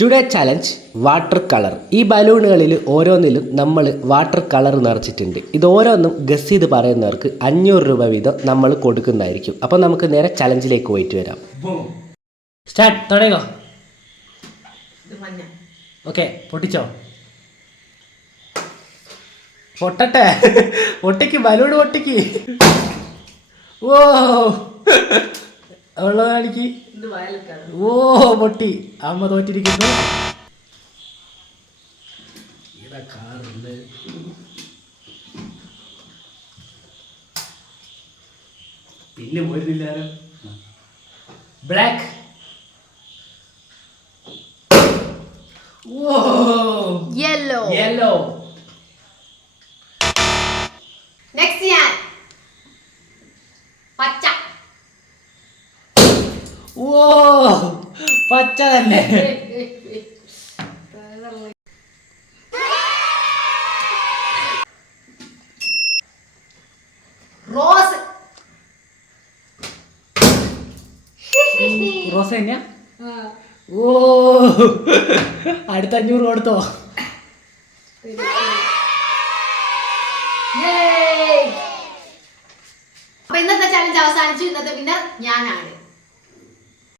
Today challenge water colour. ഈ ബലൂണുകളിൽ ഓരോന്നിലും നമ്മൾ വാട്ടർ കളർ നിറച്ചിട്ടുണ്ട്. ഇത് ഓരോന്നും ഗസ് ചെയ്ത് പറയുന്നവർക്ക് 500 രൂപ വീതം നമ്മൾ കൊടുക്കുന്നതായിരിക്കും. അപ്പോൾ നമുക്ക് നേരെ ചലഞ്ചിലേക്ക് പോയിട്ട് വരാം. സ്റ്റാർട്ട്. തുടങ്ങോ. ഓക്കെ, പൊട്ടിച്ചോ. പൊട്ടട്ടെ. പൊട്ടിക്ക്, ബലൂൺ പൊട്ടിക്ക്. ഓ വെള്ളം കാണിക്ക്. ഓ പൊട്ടി. അമ്മ തോറ്റിരിക്കുന്നു. പിന്നെ പോരുന്നില്ലാരോ. ബ്ലാക്ക്. ഓ യെല്ലോ. യെല്ലോ. നെക്സ്റ്റ് ഞാൻ പച്ച. ഓ പച്ച തന്നെ. റോസ്. റോസ് തന്നെയാ. ഓ അടുത്ത 500 കൊടുത്തോ. അപ്പൊ ഇന്നത്തെ ചലഞ്ച് അവസാനിച്ചു. ഇന്നത്തെ വിന്നർ ഞാനാണ്.